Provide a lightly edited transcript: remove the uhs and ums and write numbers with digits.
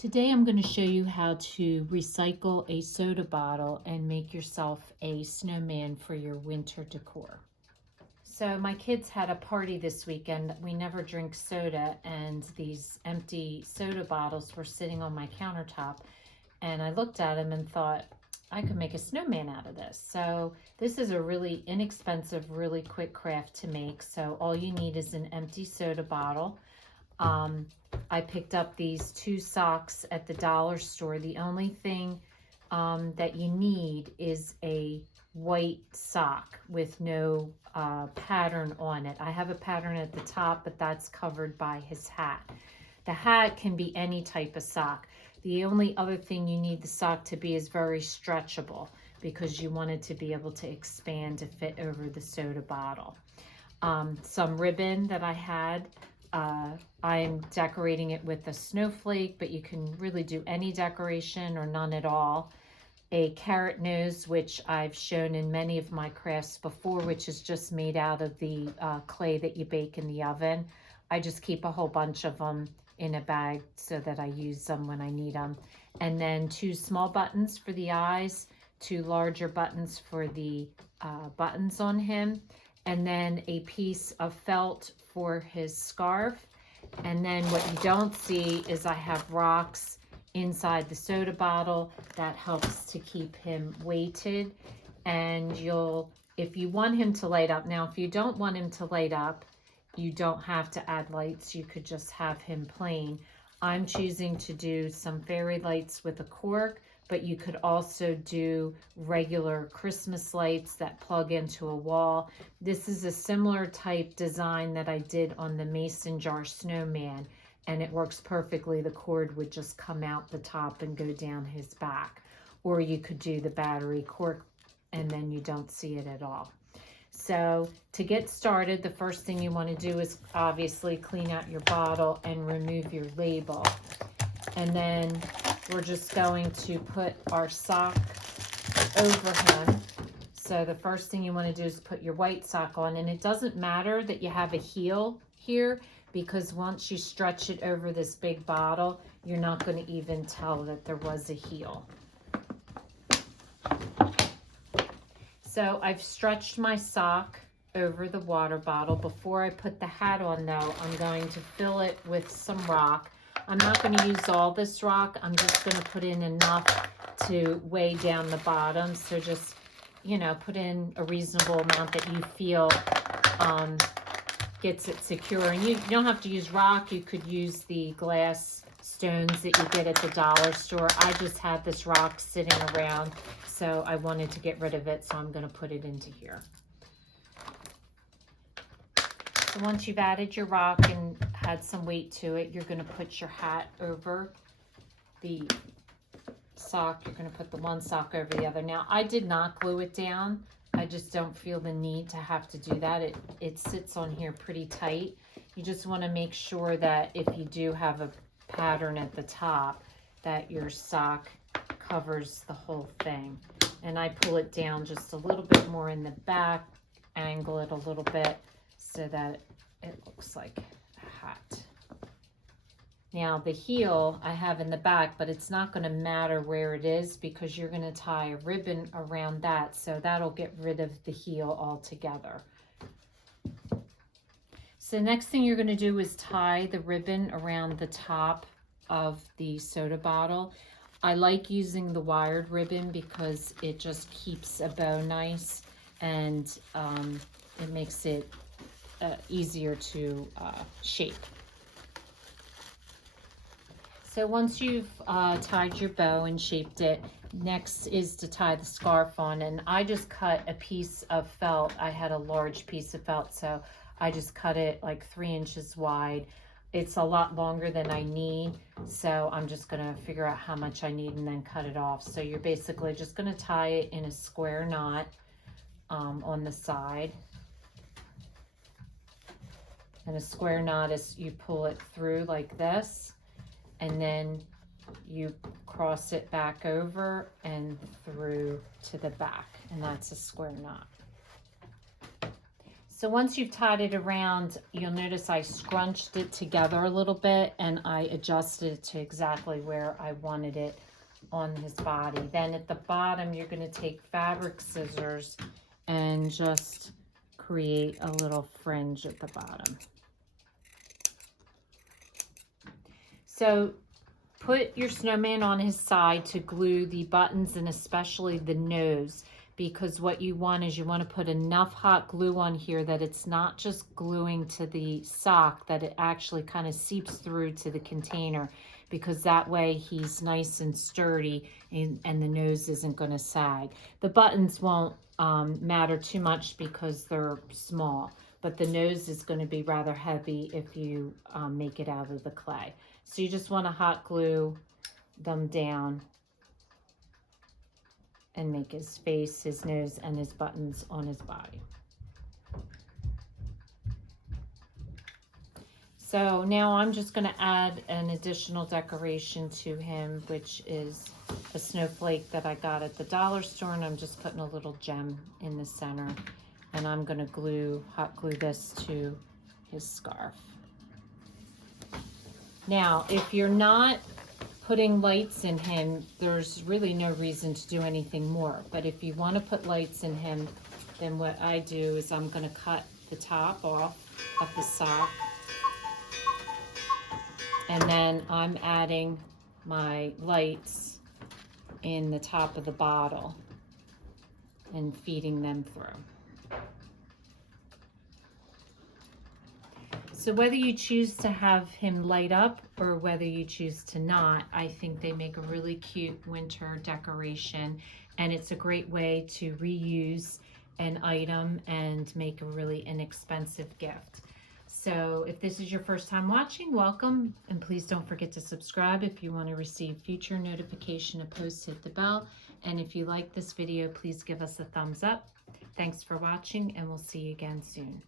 Today I'm going to show you how to recycle a soda bottle and make yourself a snowman for your winter decor. So my kids had a party this weekend. We never drink soda, and these empty soda bottles were sitting on my countertop, and I looked at them and thought I could make a snowman out of this. So this is a really inexpensive, really quick craft to make. So all you need is an empty soda bottle. I picked up these 2 socks at the dollar store. The only thing that you need is a white sock with no pattern on it. I have a pattern at the top, but that's covered by his hat. The hat can be any type of sock. The only other thing you need the sock to be is very stretchable, because you want it to be able to expand to fit over the soda bottle. Some ribbon that I had. I'm decorating it with a snowflake, but you can really do any decoration or none at all. A carrot nose, which I've shown in many of my crafts before, which is just made out of the clay that you bake in the oven. I just keep a whole bunch of them in a bag so that I use them when I need them. And then 2 small buttons for the eyes, 2 larger buttons for the buttons on him, and then a piece of felt for his scarf. And then what you don't see is I have rocks inside the soda bottle that helps to keep him weighted. And if you want him to light up, now if you don't want him to light up, you don't have to add lights. You could just have him plain. I'm choosing to do some fairy lights with a cork, but you could also do regular Christmas lights that plug into a wall. This is a similar type design that I did on the mason jar snowman, and it works perfectly. The cord would just come out the top and go down his back. Or you could do the battery cork and then you don't see it at all. So to get started, the first thing you want to do is obviously clean out your bottle and remove your label. And then we're just going to put our sock over him. So the first thing you want to do is put your white sock on, and it doesn't matter that you have a heel here, because once you stretch it over this big bottle, you're not going to even tell that there was a heel. So I've stretched my sock over the water bottle. Before I put the hat on though, I'm going to fill it with some rock. I'm not going to use all this rock. I'm just going to put in enough to weigh down the bottom. So just, put in a reasonable amount that you feel gets it secure. And you don't have to use rock. You could use the glass stones that you get at the dollar store. I just had this rock sitting around, so I wanted to get rid of it, so I'm going to put it into here. So once you've added your rock and had some weight to it, you're going to put your hat over the sock. You're going to put the one sock over the other. Now, I did not glue it down. I just don't feel the need to have to do that. It sits on here pretty tight. You just want to make sure that if you do have a pattern at the top, that your sock covers the whole thing. And I pull it down just a little bit more in the back, angle it a little bit so that it looks like a hat. Now the heel I have in the back, but it's not going to matter where it is because you're going to tie a ribbon around that, so that'll get rid of the heel altogether. So the next thing you're going to do is tie the ribbon around the top of the soda bottle. I like using the wired ribbon because it just keeps a bow nice, and it makes it easier to shape. So once you've tied your bow and shaped it, next is to tie the scarf on. And I just cut a piece of felt. I had a large piece of felt, so I just cut it like 3 inches wide. It's a lot longer than I need, so I'm just gonna figure out how much I need and then cut it off. So you're basically just gonna tie it in a square knot on the side. And a square knot is you pull it through like this, and then you cross it back over and through to the back, and that's a square knot. So once you've tied it around, you'll notice I scrunched it together a little bit and I adjusted it to exactly where I wanted it on his body. Then at the bottom, you're going to take fabric scissors and just create a little fringe at the bottom. So put your snowman on his side to glue the buttons and especially the nose, because what you want is you want to put enough hot glue on here that it's not just gluing to the sock, that it actually kind of seeps through to the container, because that way he's nice and sturdy and the nose isn't going to sag. The buttons won't matter too much because they're small, but the nose is going to be rather heavy if you make it out of the clay. So you just want to hot glue them down and make his face, his nose, and his buttons on his body. So now I'm just going to add an additional decoration to him, which is a snowflake that I got at the dollar store, and I'm just putting a little gem in the center, and I'm going to hot glue this to his scarf. Now, if you're not putting lights in him, there's really no reason to do anything more. But if you want to put lights in him, then what I do is I'm going to cut the top off of the sock. And then I'm adding my lights in the top of the bottle and feeding them through. So whether you choose to have him light up or whether you choose to not, I think they make a really cute winter decoration, and it's a great way to reuse an item and make a really inexpensive gift. So if this is your first time watching, welcome, and please don't forget to subscribe if you want to receive future notification of posts. Hit the bell, and if you like this video, please give us a thumbs up. Thanks for watching, and we'll see you again soon.